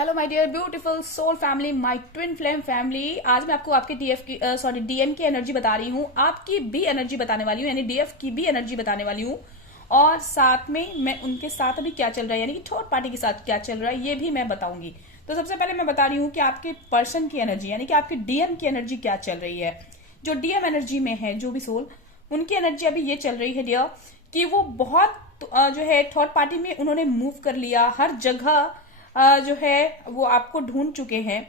Hello my dear beautiful soul family, my twin flame family. आज मैं आपको आपके डीएम की एनर्जी बता रही हूँ, आपकी भी एनर्जी बताने वाली हूँ, यानी डीएफ की भी एनर्जी बताने वाली हूँ। और साथ में मैं उनके साथ अभी क्या चल रहा है, यानी कि थर्ड पार्टी के साथ क्या चल रहा है, ये भी मैं बताऊंगी। तो सबसे पहले मैं बता रही हूँ कि आपके पर्सन की एनर्जी, यानी कि आपके डीएम की एनर्जी क्या चल रही है। जो डीएम एनर्जी में है, जो भी सोल, उनकी एनर्जी अभी ये चल रही है डियर, कि वो बहुत जो है थर्ड पार्टी में उन्होंने मूव कर लिया, हर जगह जो है वो आपको ढूंढ चुके हैं।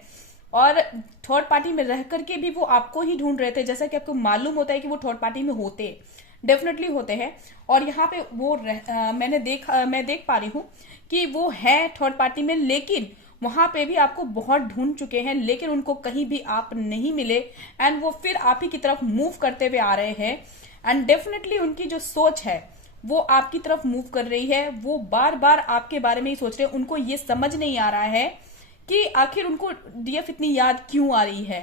और थर्ड पार्टी में रह करके भी वो आपको ही ढूंढ रहे थे, जैसा कि आपको मालूम होता है कि वो थर्ड पार्टी में होते डेफिनेटली होते हैं। और यहाँ पे वो मैं देख पा रही हूँ कि वो है थर्ड पार्टी में, लेकिन वहां पे भी आपको बहुत ढूंढ चुके हैं, लेकिन उनको कहीं भी आप नहीं मिले। एंड वो फिर आप ही की तरफ मूव करते हुए आ रहे हैं। एंड डेफिनेटली उनकी जो सोच है वो आपकी तरफ मूव कर रही है। वो बार बार आपके बारे में ही सोच रहे हैं। उनको ये समझ नहीं आ रहा है कि आखिर उनको डीएफ इतनी याद क्यों आ रही है।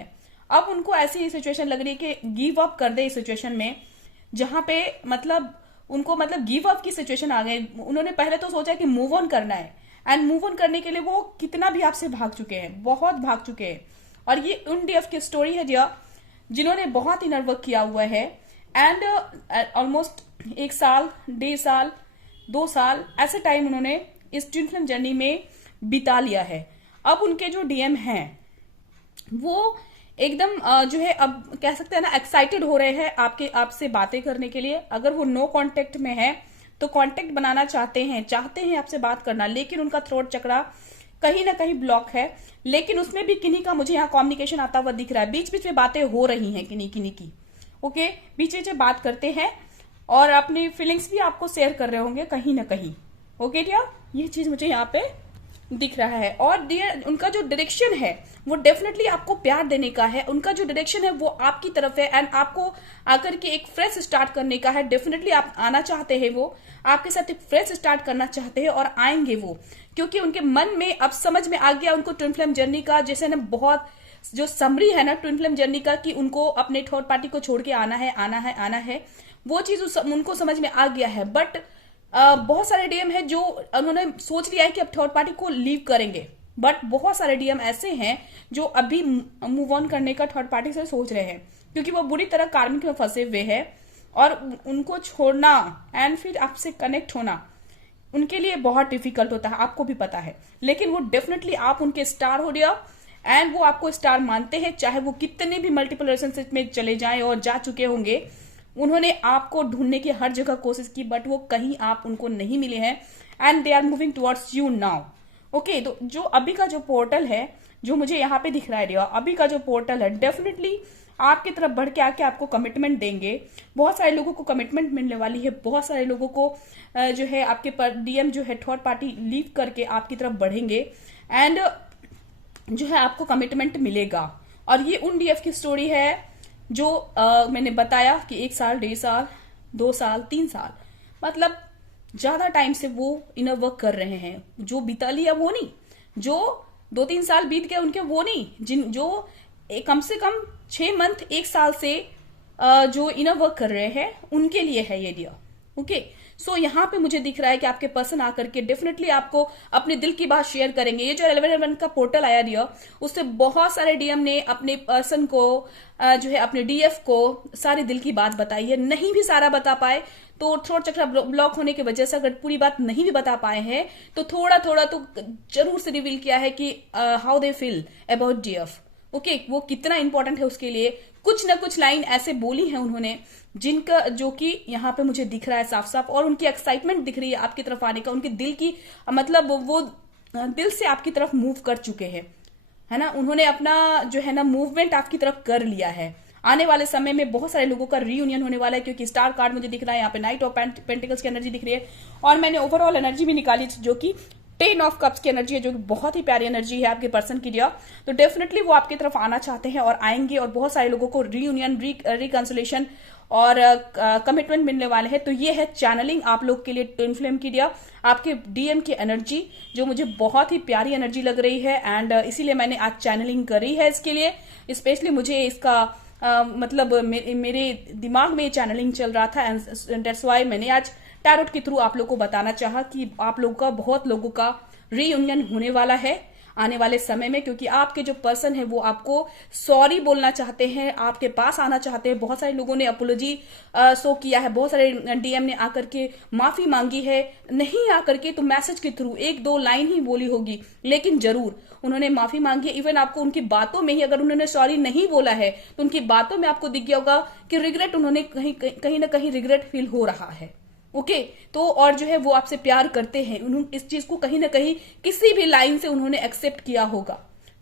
अब उनको ऐसी सिचुएशन लग रही है कि गिव अप कर दे इस सिचुएशन में, जहां पे उनको गिव अप की सिचुएशन आ गई। उन्होंने पहले तो सोचा कि मूव ऑन करना है, एंड मूव ऑन करने के लिए वो कितना भी आपसे भाग चुके हैं, बहुत भाग चुके हैं। और ये उन डीएफ की स्टोरी है जिन्होंने बहुत इनर वर्क किया हुआ है। एंड ऑलमोस्ट 1 साल, 1.5 साल, 2 साल ऐसे टाइम उन्होंने इस ट्विन फ्लेम जर्नी में बिता लिया है। अब उनके जो डीएम हैं वो एकदम जो है, अब कह सकते हैं ना, एक्साइटेड हो रहे हैं आपसे बातें करने के लिए। अगर वो नो कांटेक्ट में है तो कांटेक्ट बनाना चाहते हैं आपसे बात करना, लेकिन उनका थ्रोट चक्रा कहीं ना कहीं ब्लॉक है। लेकिन उसमें भी किन्हीं का मुझे यहाँ कम्युनिकेशन आता हुआ दिख रहा है। बीच बीच में बातें हो रही हैं किन्हीं किन्हीं की, ओके, बीच बीच में बात करते हैं और अपनी फीलिंग्स भी आपको शेयर कर रहे होंगे कहीं ना कहीं। ओके डियर, ये चीज मुझे यहाँ पे दिख रहा है। और डियर, उनका जो डायरेक्शन है वो डेफिनेटली आपको प्यार देने का है। उनका जो डायरेक्शन है वो आपकी तरफ है, एंड आपको आकर के एक फ्रेश स्टार्ट करने का है। डेफिनेटली आप आना चाहते हैं, वो आपके साथ एक फ्रेश स्टार्ट करना चाहते हैं, और आएंगे वो, क्योंकि उनके मन में अब समझ में आ गया उनको ट्विन फ्लेम जर्नी का, जैसे ना बहुत जो समरी है ना ट्विन फ्लेम जर्नी का, कि उनको अपने थर्ड पार्टी को छोड़ के आना है, आना है, आना है। वो चीज उनको समझ में आ गया है। बट बहुत सारे डीएम है जो उन्होंने सोच लिया है कि अब थर्ड पार्टी को लीव करेंगे। बट बहुत सारे डीएम ऐसे हैं जो अभी मूव ऑन करने का थर्ड पार्टी से सोच रहे हैं, क्योंकि वो बुरी तरह कार्मिक में फंसे हुए हैं। और उनको छोड़ना एंड फिर आपसे कनेक्ट होना उनके लिए बहुत डिफिकल्ट होता है, आपको भी पता है। लेकिन वो डेफिनेटली, आप उनके स्टार हो गया, एंड वो आपको स्टार मानते हैं, चाहे वो कितने भी मल्टीपल रिलेशनशिप में चले जाएं और जा चुके होंगे। उन्होंने आपको ढूंढने की हर जगह कोशिश की, बट वो कहीं आप उनको नहीं मिले हैं, and they are moving towards you now. Okay, तो जो अभी का जो पोर्टल है, जो मुझे यहाँ पे दिख रहा है, अभी का जो पोर्टल है, डेफिनेटली आपकी तरफ बढ़ के आके आपको कमिटमेंट देंगे। बहुत सारे लोगों को कमिटमेंट मिलने वाली है। बहुत सारे लोगों को जो है आपके डीएम जो है थर्ड पार्टी लीव करके आपकी तरफ बढ़ेंगे, एंड जो है आपको कमिटमेंट मिलेगा। और ये उन डीएफ की स्टोरी है जो मैंने बताया कि 1 साल, 1.5 साल, 2 साल, 3 साल, मतलब ज्यादा टाइम से वो इनर वर्क कर रहे हैं। जो बीता लिया वो नहीं, जो 2-3 साल बीत गए उनके वो नहीं, जो कम से कम 6 मंथ, 1 साल से जो इनर वर्क कर रहे हैं, उनके लिए है ये डियर। ओके, सो यहाँ पे मुझे दिख रहा है कि आपके पर्सन आकर के डेफिनेटली आपको अपने दिल की बात शेयर करेंगे। ये जो 11 का पोर्टल आया डियर, उससे बहुत सारे डीएम ने अपने पर्सन को जो है अपने डीएफ को सारे दिल की बात बताई है। नहीं भी सारा बता पाए तो थ्रोट चक्र ब्लॉक होने की वजह से अगर पूरी बात नहीं भी बता पाए हैं तो थोड़ा थोड़ा तो जरूर से रिवील किया है कि how they feel about DF. Okay, वो कितना इंपॉर्टेंट है उसके लिए। कुछ ना कुछ लाइन ऐसे बोली है उन्होंने, जिनका जो कि यहाँ पे मुझे दिख रहा है साफ साफ, और उनकी एक्साइटमेंट दिख रही है आपकी तरफ आने का। उनके दिल की वो दिल से आपकी तरफ मूव कर चुके हैं, है ना। उन्होंने अपना जो है ना मूवमेंट आपकी तरफ कर लिया है। आने वाले समय में बहुत सारे लोगों का रीयूनियन होने वाला है, क्योंकि स्टार कार्ड मुझे दिख रहा है यहाँ पे, नाइट ऑफ पेंटिकल्स की एनर्जी दिख रही है। और मैंने ओवरऑल एनर्जी भी निकाली जो कि 10 ऑफ कप्स की एनर्जी है, जो कि बहुत ही प्यारी एनर्जी है आपके पर्सन की डियर। तो डेफिनेटली वो आपकी तरफ आना चाहते हैं और आएंगे, और बहुत सारे लोगों को रीयूनियन, रिकंसोलेशन और कमिटमेंट मिलने वाले हैं। तो ये है चैनलिंग आप लोग के लिए ट्विन फ्लेम की डियर, आपके डीएम की एनर्जी, जो मुझे बहुत ही प्यारी एनर्जी लग रही है। एंड इसीलिए मैंने आज चैनलिंग करी है इसके लिए। स्पेशली मुझे इसका मेरे दिमाग में चैनलिंग चल रहा था, एंड दैट्स व्हाई मैंने आज टैरोट के थ्रू आप लोगों को बताना चाहा कि आप लोगों का, बहुत लोगों का रीयूनियन होने वाला है। आने वाले समय में, क्योंकि आपके जो पर्सन है वो आपको सॉरी बोलना चाहते हैं, आपके पास आना चाहते हैं। बहुत सारे लोगों ने अपोलॉजी शो किया है, बहुत सारे डीएम ने आकर के माफी मांगी है, नहीं आकर के तो मैसेज के थ्रू एक दो लाइन ही बोली होगी, लेकिन जरूर उन्होंने माफी मांगी है। इवन आपको उनकी बातों में ही, अगर उन्होंने सॉरी नहीं बोला है तो उनकी बातों में आपको दिख गया होगा कि रिग्रेट, उन्होंने कहीं ना कहीं रिग्रेट फील हो रहा है। ओके, तो और जो है वो आपसे प्यार करते हैं, उन्होंने इस चीज को कहीं ना कहीं किसी भी लाइन से उन्होंने एक्सेप्ट किया होगा।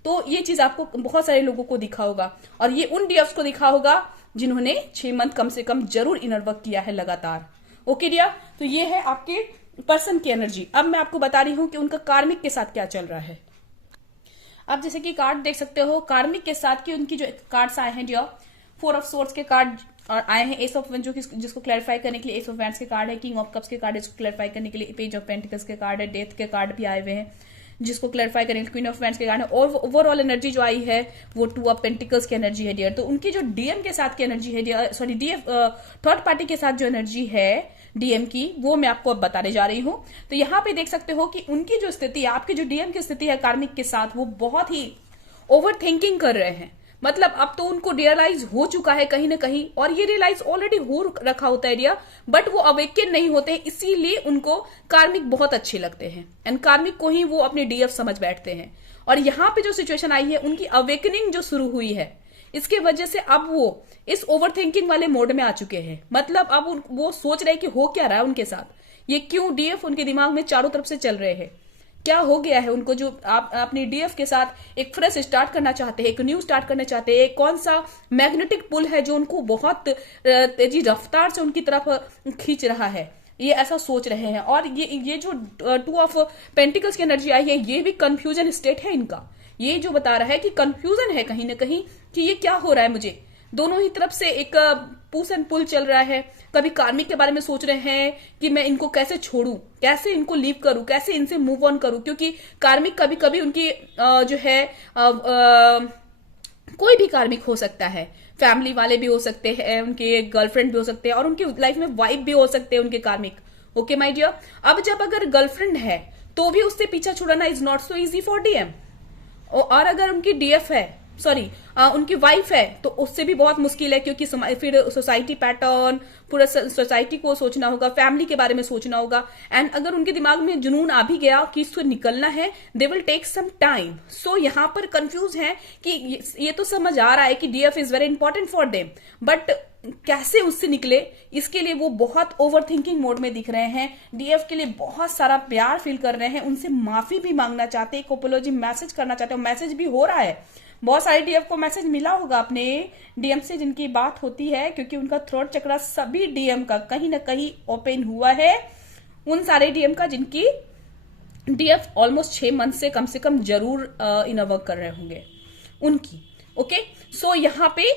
तो ये चीज आपको बहुत सारे लोगों को दिखा होगा, और ये उन डीएफ्स को दिखा होगा जिन्होंने 6 मंथ कम से कम जरूर इनर वर्क किया है लगातार। ओके डियर, तो ये है आपके पर्सन की एनर्जी। अब मैं आपको बता रही हूं कि उनका कार्मिक के साथ क्या चल रहा है। अब जैसे कि कार्ड देख सकते हो, कार्मिक के साथ की उनकी जो कार्ड्स आए हैं डियर, 4 ऑफ सोर्ड्स के कार्ड और आए हैं, एस ऑफ जो जिसको क्लैरिफाई करने के लिए एस ऑफ वैंड्स के कार्ड है, किंग ऑफ कप्स के कार्ड है जिसको क्लैरिफाई करने के लिए पेज ऑफ पेंटिकल्स के कार्ड है, डेथ के कार्ड भी आए हुए हैं जिसको क्लैरिफाई करने के लिए क्वीन ऑफ वैंड्स के कार्ड है, और ओवरऑल एनर्जी जो आई है वो 2 ऑफ पेंटिकल्स की एनर्जी है डियर। तो उनकी जो डीएम के साथ की एनर्जी है dear, sorry DF third party के साथ जो एनर्जी है डीएम की, वो मैं आपको अब बताने जा रही हूं। तो यहाँ पे देख सकते हो कि उनकी जो स्थिति, आपकी जो डीएम की स्थिति है कार्मिक के साथ, वो बहुत ही ओवर थिंकिंग कर रहे हैं। मतलब अब तो उनको रियलाइज हो चुका है कहीं ना कहीं, और ये रियलाइज ऑलरेडी हो रखा होता है डियर, बट वो अवेकन नहीं होते हैं, इसीलिए उनको कार्मिक बहुत अच्छे लगते हैं एंड कार्मिक को ही वो अपने डीएफ समझ बैठते हैं। और यहाँ पे जो सिचुएशन आई है, उनकी अवेकनिंग जो शुरू हुई है, इसके वजह से अब वो इस ओवर थिंकिंग वाले मोड में आ चुके हैं। मतलब अब वो सोच रहे हैं कि हो क्या रहा है उनके साथ, ये क्यों डीएफ उनके दिमाग में चारों तरफ से चल रहे हैं, क्या हो गया है उनको, जो आप अपनी डीएफ के साथ एक फ्रेश स्टार्ट करना चाहते हैं, एक न्यू स्टार्ट करना चाहते हैं, कौन सा मैग्नेटिक पुल है जो उनको बहुत तेजी रफ्तार से उनकी तरफ खींच रहा है, ये ऐसा सोच रहे हैं। और ये जो 2 ऑफ पेंटिकल्स की एनर्जी आई है, ये भी कंफ्यूजन स्टेट है इनका। ये जो बता रहा है कि कंफ्यूजन है कहीं ना कहीं कि ये क्या हो रहा है मुझे, दोनों ही तरफ से एक पुश एंड पुल चल रहा है। कभी कार्मिक के बारे में सोच रहे हैं कि मैं इनको कैसे छोड़ूं, कैसे इनको लीव करूं, कैसे इनसे मूव ऑन करूं, क्योंकि कार्मिक कभी कभी उनकी जो है कोई भी कार्मिक हो सकता है, फैमिली वाले भी हो सकते हैं, उनके गर्लफ्रेंड भी हो सकते हैं, और उनकी लाइफ में वाइफ भी हो सकते हैं उनके कार्मिक। ओके माय डियर, अब जब अगर गर्लफ्रेंड है तो भी उससे पीछा छुड़ाना is not so easy for DM, और अगर उनकी डीएफ है, सॉरी उनकी वाइफ है, तो उससे भी बहुत मुश्किल है, क्योंकि फिर सोसाइटी पैटर्न, पूरा सोसाइटी को सोचना होगा, फैमिली के बारे में सोचना होगा। एंड अगर उनके दिमाग में जुनून आ भी गया कि इसको निकलना है, they will take some time. So यहाँ पर कंफ्यूज है कि ये तो समझ आ रहा है कि DF is very important for them, but कैसे उससे निकले, इसके लिए वो बहुत ओवर थिंकिंग मोड में दिख रहे हैं। डीएफ के लिए बहुत सारा प्यार फील कर रहे हैं, उनसे माफी भी मांगना चाहते हैं, एक अपोलॉजी मैसेज करना चाहते हैं, मैसेज भी हो रहा है। बहुत सारे डीएफ को मैसेज मिला होगा अपने डीएम से जिनकी बात होती है, क्योंकि उनका थ्रोट चक्रा सभी डीएम का कहीं ना कहीं ओपन हुआ है, उन सारे डीएम का जिनकी डीएफ ऑलमोस्ट 6 मंथ से कम जरूर इनर वर्क कर रहे होंगे उनकी। ओके, सो यहाँ पे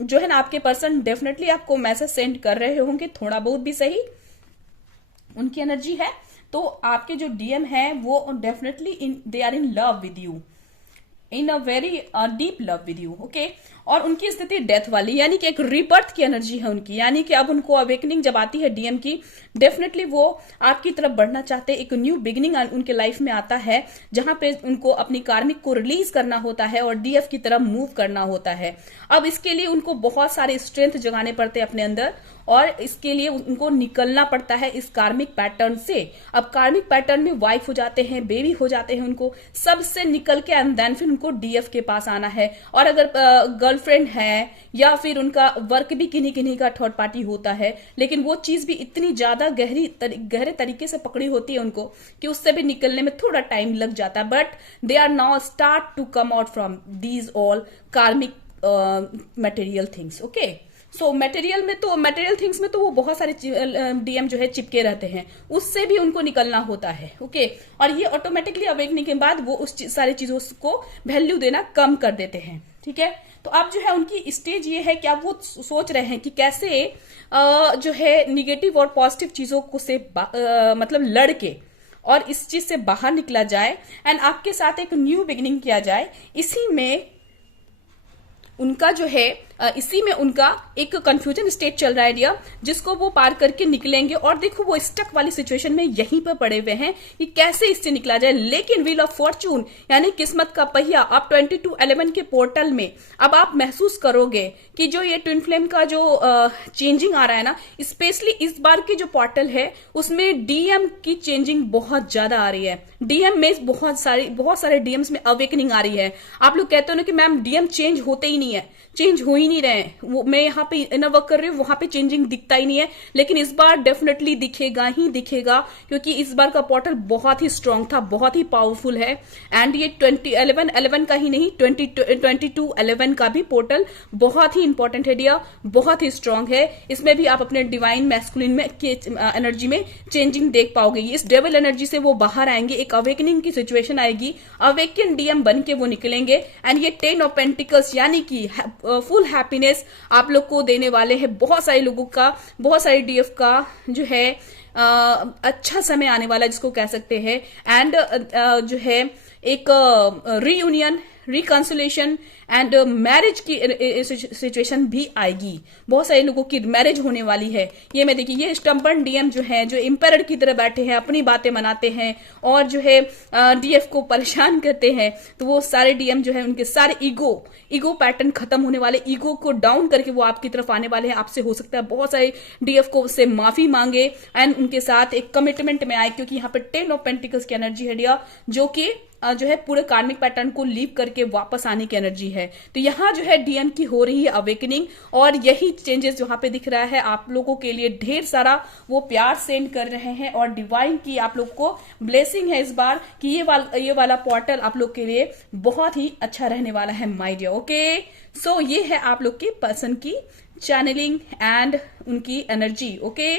जो है ना आपके पर्सन डेफिनेटली आपको मैसेज सेंड कर रहे होंगे, थोड़ा बहुत भी सही उनकी एनर्जी है। तो आपके जो डीएम है वो definitely they are in love with you, in a very deep love with you. Okay, और उनकी स्थिति डेथ वाली, यानी कि एक रीबर्थ की एनर्जी है उनकी, यानी कि अब उनको अवेकनिंग जब आती है डीएम की, डेफिनेटली वो आपकी तरफ बढ़ना चाहते हैं, एक न्यू बिगिनिंग उनके लाइफ में आता है, जहां पे उनको अपनी कार्मिक को रिलीज करना होता है और डीएफ की तरफ मूव करना होता है। अब इसके लिए उनको बहुत सारे स्ट्रेंथ जगाने पड़ते हैं अपने अंदर, और इसके लिए उनको निकलना पड़ता है इस कार्मिक पैटर्न से। अब कार्मिक पैटर्न में वाइफ हो जाते हैं, बेबी हो जाते हैं, उनको सबसे निकल के एंड देन फिर उनको डीएफ के पास आना है। और अगर गर्लफ्रेंड है या फिर उनका वर्क भी किन्हीं किन्हीं का थर्ड पार्टी होता है, लेकिन वो चीज भी इतनी ज्यादा गहरे तरीके से पकड़ी होती है उनको कि उससे भी निकलने में थोड़ा टाइम लग जाता है। But they are now start to come out from these all karmic material things. Okay, so material things में तो वो बहुत सारे डीएम जो है चिपके रहते हैं, उससे भी उनको निकलना होता है। ओके, और ये ऑटोमेटिकली अवेकनिंग के बाद वो उस सारी चीजों को वैल्यू देना कम कर देते हैं। ठीक है, तो अब जो है उनकी स्टेज ये है कि अब वो सोच रहे हैं कि कैसे जो है निगेटिव और पॉजिटिव चीजों को से मतलब लड़के और इस चीज से बाहर निकला जाए एंड आपके साथ एक न्यू बिगिनिंग किया जाए। इसी में उनका जो है इसी में उनका एक कंफ्यूजन स्टेट चल रहा है डियर, जिसको वो पार करके निकलेंगे। और देखो वो स्टक वाली सिचुएशन में यहीं पर पड़े हुए हैं कि कैसे इससे निकला जाए। लेकिन व्हील ऑफ फॉर्चून यानी किस्मत का पहिया अब 2211 के पोर्टल में अब आप महसूस करोगे कि जो ये ट्विन फ्लेम का जो चेंजिंग आ रहा है ना, स्पेशली इस बार की जो पोर्टल है उसमें डीएम की चेंजिंग बहुत ज्यादा आ रही है। डीएम में बहुत सारे डीएम्स में अवेकनिंग आ रही है। आप लोग कहते हो ना कि मैम डीएम चेंज होते ही नहीं है, चेंज हो ही नहीं रहे हैं। वो मैं यहाँ पे इनर वर्क कर रही हूँ, वहां पे चेंजिंग दिखता ही नहीं है, लेकिन इस बार डेफिनेटली दिखेगा ही दिखेगा, क्योंकि इस बार का पोर्टल बहुत ही स्ट्रांग था, बहुत ही पावरफुल है। एंड ये 2011 का ही नहीं 2211 का भी पोर्टल बहुत ही इंपॉर्टेंट है डियर, बहुत ही स्ट्रांग है। इसमें भी आप अपने डिवाइन मैस्कुलिन में एनर्जी में चेंजिंग देख पाओगे। इस डेविल एनर्जी से वो बाहर आएंगे, एक अवेकनिंग की सिचुएशन आएगी, अवेकन डीएम बन के वो निकलेंगे। एंड ये 10 ऑफ पेंटिकल्स यानी कि फुल हैप्पीनेस आप लोग को देने वाले हैं। बहुत सारे लोगों का, बहुत सारे डीएफ का जो है अच्छा समय आने वाला है, जिसको कह सकते हैं। एंड जो है एक रीयूनियन, रिकंसिलेशन एंड मैरिज की सिचुएशन भी आएगी। बहुत सारे लोगों की मैरिज होने वाली है। ये मैं देखिए, ये स्टम्पन डीएम जो है, जो एम्पायर की तरह बैठे हैं, अपनी बातें मनाते हैं और जो है डीएफ को परेशान करते हैं, तो वो सारे डीएम जो है उनके सारे ईगो पैटर्न खत्म होने वाले, ईगो को डाउन करके वो आपकी तरफ आने वाले हैं। आपसे हो सकता है बहुत सारे डीएफ को उससे माफी मांगे एंड उनके साथ एक कमिटमेंट में आए, क्योंकि यहाँ पे 10 ऑफ पेंटिकल्स की एनर्जी है डियर, जो कि जो है पूरे कार्मिक पैटर्न को लीव करके वापस आने की एनर्जी है। तो यहाँ जो है डीएम की हो रही है अवेकनिंग, और यही चेंजेस जहां पे दिख रहा है आप लोगों के लिए। ढेर सारा वो प्यार सेंड कर रहे हैं और डिवाइन की आप लोग को ब्लेसिंग है इस बार कि ये वाला पोर्टल आप लोग के लिए बहुत ही अच्छा रहने वाला है माय डियर। ओके, सो ये है आप लोग के पर्सन की चैनलिंग एंड उनकी एनर्जी। ओके,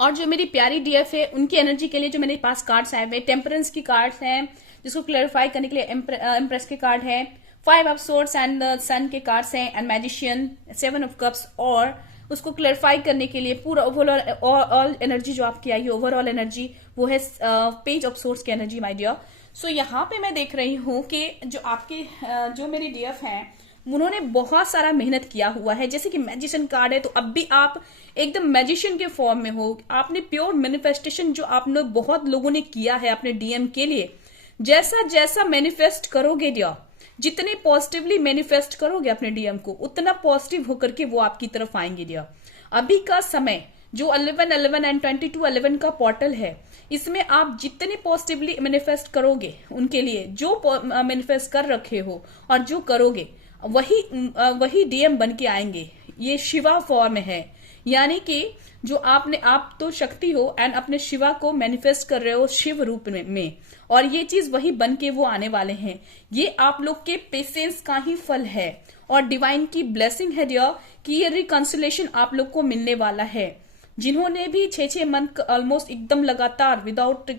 और जो मेरी प्यारी डीएफ है उनकी एनर्जी के लिए जो मेरे पास कार्ड्स आए हुए, टेम्परेंस की कार्ड्स हैं, जिसको क्लैरिफाई करने के लिए एम्प्रेस के कार्ड है, 5 ऑफ सोर्ड्स एंड सन के कार्ड्स हैं, एंड मैजिशियन, 7 ऑफ कप्स, और उसको क्लैरिफाई करने के लिए पूरा ओवरऑल एनर्जी जो आपकी आई है, ओवरऑल एनर्जी वो है पेज ऑफ सोर्ड्स की एनर्जी माय डियर। सो यहाँ पे मैं देख रही हूँ कि जो आपके जो मेरी डीएफ हैं उन्होंने बहुत सारा मेहनत किया हुआ है। जैसे कि मैजिशियन कार्ड है, तो अब भी आप एकदम मैजिशियन के फॉर्म में हो। आपने प्योर मैनिफेस्टेशन जो आपने बहुत लोगों ने किया है अपने डीएम के लिए, जैसा जैसा मैनिफेस्ट करोगे डियर, जितने पॉजिटिवली मैनिफेस्ट करोगे अपने डीएम को, उतना पॉजिटिव होकर के वो आपकी तरफ आएंगे डियर। अभी का समय जो 1111 एंड 2211 का पोर्टल है, इसमें आप जितने पॉजिटिवली मैनिफेस्ट करोगे उनके लिए, जो मैनिफेस्ट कर रखे हो और जो करोगे वही डीएम बन के आएंगे। ये शिवा फॉर्म है, यानी कि जो आप तो शक्ति हो एंड अपने शिवा को मैनिफेस्ट कर रहे हो शिव रूप में, और ये चीज वही बन के वो आने वाले हैं। ये आप लोग के पेशेंस का ही फल है और डिवाइन की ब्लेसिंग है डियर कि ये रिकंसिलेशन आप लोग को मिलने वाला है। जिन्होंने भी 6 मंथ ऑलमोस्ट एकदम लगातार without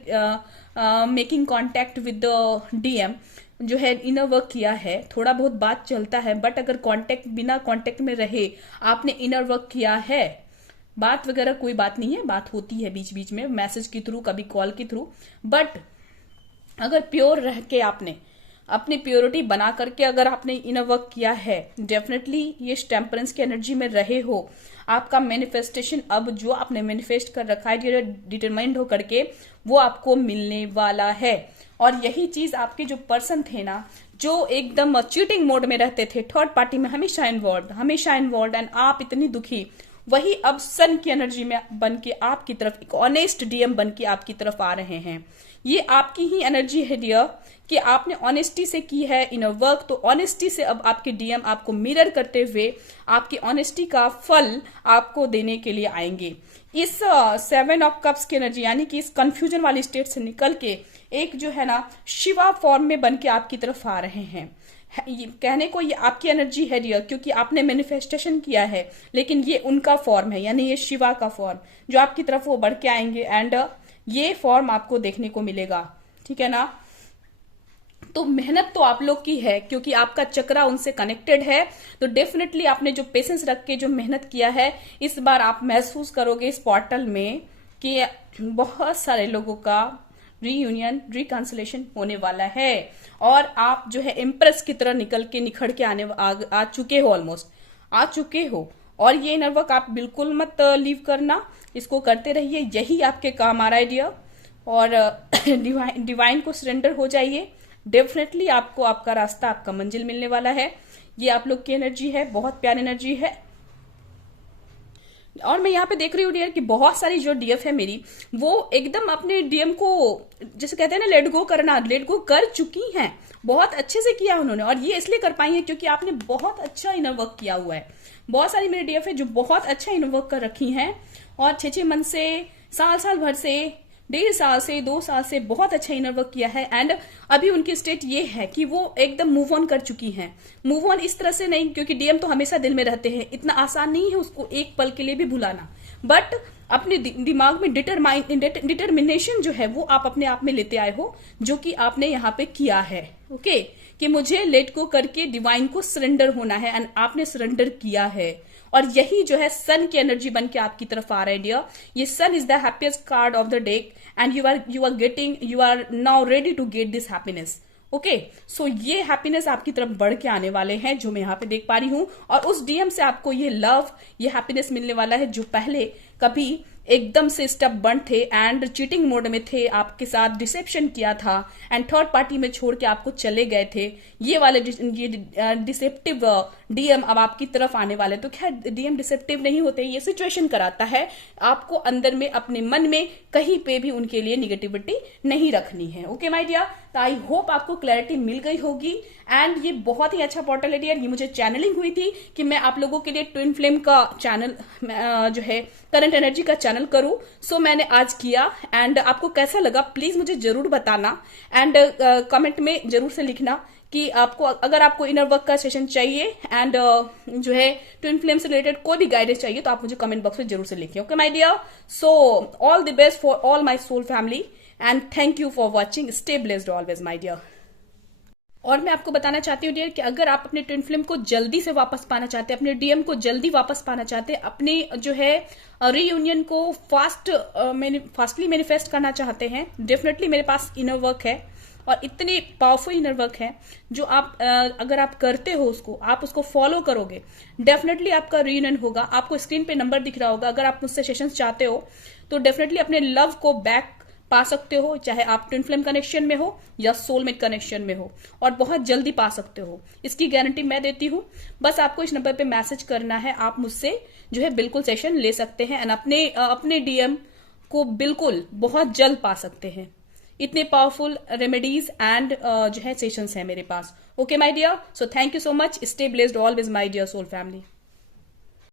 making contact with DM जो है इनर वर्क किया है, थोड़ा बहुत बात चलता है, बट अगर बिना कांटेक्ट में रहे आपने इनर वर्क किया है, बात वगैरह कोई बात नहीं है, बात होती है बीच बीच में मैसेज के थ्रू, कभी कॉल के थ्रू, बट अगर प्योर रह के आपने अपनी प्योरिटी बना करके अगर आपने इनर वर्क किया है, डेफिनेटली ये टेम्परेंस की एनर्जी में रहे हो, आपका मैनिफेस्टेशन अब जो आपने मैनिफेस्ट कर रखा है डिटरमाइंड हो करके वो आपको मिलने वाला है। और यही चीज आपके जो पर्सन थे ना, जो एकदम चीटिंग मोड में रहते थे, थर्ड पार्टी में हमेशा इन्वॉल्व एंड आप इतनी दुखी, वही अब सन की एनर्जी में बन के आपकी तरफ एक ऑनेस्ट डीएम बन के आपकी तरफ आ रहे हैं। ये आपकी ही एनर्जी है डियर कि आपने ऑनेस्टी से की है इनर वर्क, तो ऑनेस्टी से अब आपके डीएम आपको मिरर करते हुए आपकी ऑनेस्टी का फल आपको देने के लिए आएंगे। इस 7 ऑफ कप्स की एनर्जी यानी कि इस कंफ्यूजन वाली स्टेट से निकल के एक जो है ना शिवा फॉर्म में बन के आपकी तरफ आ रहे हैं। कहने को ये आपकी एनर्जी है डियर क्योंकि आपने मैनिफेस्टेशन किया है, लेकिन ये उनका फॉर्म है, यानी ये शिवा का फॉर्म जो आपकी तरफ वो बढ़ के आएंगे एंड ये फॉर्म आपको देखने को मिलेगा। ठीक है ना, तो मेहनत तो आप लोग की है क्योंकि आपका चक्रा उनसे कनेक्टेड है, तो डेफिनेटली आपने जो पेशेंस रख के जो मेहनत किया है, इस बार आप महसूस करोगे इस पोर्टल में कि बहुत सारे लोगों का रीयूनियन रिकंसिलेशन होने वाला है और आप जो है इम्प्रेस की तरह निकल के निखड़ के आ चुके हो, ऑलमोस्ट आ चुके हो। और ये इनर वर्क आप बिल्कुल मत लीव करना, इसको करते रहिए, यही आपके काम आ रहा है डियर। और डिवाइन को सरेंडर हो जाइए, डेफिनेटली आपको आपका रास्ता, आपका मंजिल मिलने वाला है। ये आप लोग की एनर्जी है, बहुत प्यारी एनर्जी है। और मैं यहाँ पे देख रही हूँ डियर कि बहुत सारी जो डीएफ है मेरी, वो एकदम अपने डीएम को जैसे कहते हैं ना लेट गो करना, लेट गो कर चुकी हैं, बहुत अच्छे से किया उन्होंने। और ये इसलिए कर पाई है क्योंकि आपने बहुत अच्छा इनर वर्क किया हुआ है। बहुत सारी मेरी डीएफ है जो बहुत अच्छा इनर वर्क कर रखी हैं और 6 मंथ से, साल भर से, 1.5 साल से, 2 साल से बहुत अच्छा इनर वर्क किया है। एंड अभी उनकी स्टेट ये है कि वो एकदम मूव ऑन कर चुकी हैं। मूव ऑन इस तरह से नहीं, क्योंकि डीएम तो हमेशा दिल में रहते हैं, इतना आसान नहीं है उसको एक पल के लिए भी भुलाना। बट अपने दिमाग में डिटरमिनेशन जो है वो आप अपने आप में लेते आए हो, जो कि आपने यहाँ पे किया है। ओके, कि मुझे लेट गो करके डिवाइन को सरेंडर होना है, एंड आपने सरेंडर किया है। और यही जो है सन की एनर्जी बन के आपकी तरफ आ रहा है डियर। ये sun is the happiest card of the day and you are now ready to get this happiness. Okay, so ये हैप्पीनेस आपकी तरफ बढ़ के आने वाले हैं, जो मैं यहाँ पे देख पा रही हूँ। और उस डीएम से आपको ये लव, ये हैप्पीनेस मिलने वाला है, जो पहले कभी एकदम से स्टेप बन थे एंड चीटिंग मोड में थे, आपके साथ डिसेप्शन किया था एंड थर्ड पार्टी में छोड़ के आपको चले गए थे। ये वाले डिसेप्टिव डीएम अब आपकी तरफ आने वाले। तो खैर डीएम डिसेप्टिव नहीं होते, ये सिचुएशन कराता है आपको अंदर में, अपने मन में कहीं पे भी उनके लिए निगेटिविटी नहीं रखनी है। ओके माय डियर, तो आई होप आपको क्लैरिटी मिल गई होगी। एंड ये बहुत ही अच्छा पोर्टल है डियर। ये मुझे चैनलिंग हुई थी कि मैं आप लोगों के लिए ट्विन फ्लेम का चैनल जो है करंट एनर्जी का चैनल करूं। सो मैंने आज किया एंड आपको कैसा लगा प्लीज मुझे जरूर बताना एंड कमेंट में जरूर से लिखना कि आपको, अगर आपको इनर वर्क का सेशन चाहिए एंड जो है ट्विन फ्लेम से रिलेटेड कोई भी गाइडेंस चाहिए तो आप मुझे कमेंट बॉक्स में जरूर से लिखिए। Okay my dear, so all the best for all my soul family and thank you for watching. Stay blessed always my dear. और मैं आपको बताना चाहती हूँ डियर कि अगर आप अपने ट्विन फ्लेम को जल्दी से वापस पाना चाहते हैं, अपने डीएम को जल्दी वापस पाना चाहते हैं, अपने जो है रीयूनियन को फास्टली मैनिफेस्ट करना चाहते हैं, डेफिनेटली मेरे पास इनर वर्क है और इतनी पावरफुल इनर वर्क है जो आप अगर आप करते हो उसको, आप उसको फॉलो करोगे, डेफिनेटली आपका रीयूनियन होगा। आपको स्क्रीन पे नंबर दिख रहा होगा, अगर आप मुझसे सेशंस चाहते हो तो डेफिनेटली अपने लव को बैक पा सकते हो, चाहे आप ट्विन फ्लेम कनेक्शन में हो या सोलमेट कनेक्शन में हो, और बहुत जल्दी पा सकते हो, इसकी गारंटी मैं देती हूँ। बस आपको इस नंबर पे मैसेज करना है, आप मुझसे जो है बिल्कुल सेशन ले सकते हैं एंड अपने डीएम को बिल्कुल बहुत जल्द पा सकते हैं। इतने पावरफुल रेमेडीज एंड जो है सेशंस हैं मेरे पास। Okay my dear, so thank you so much. Stay blessed always my dear soul family.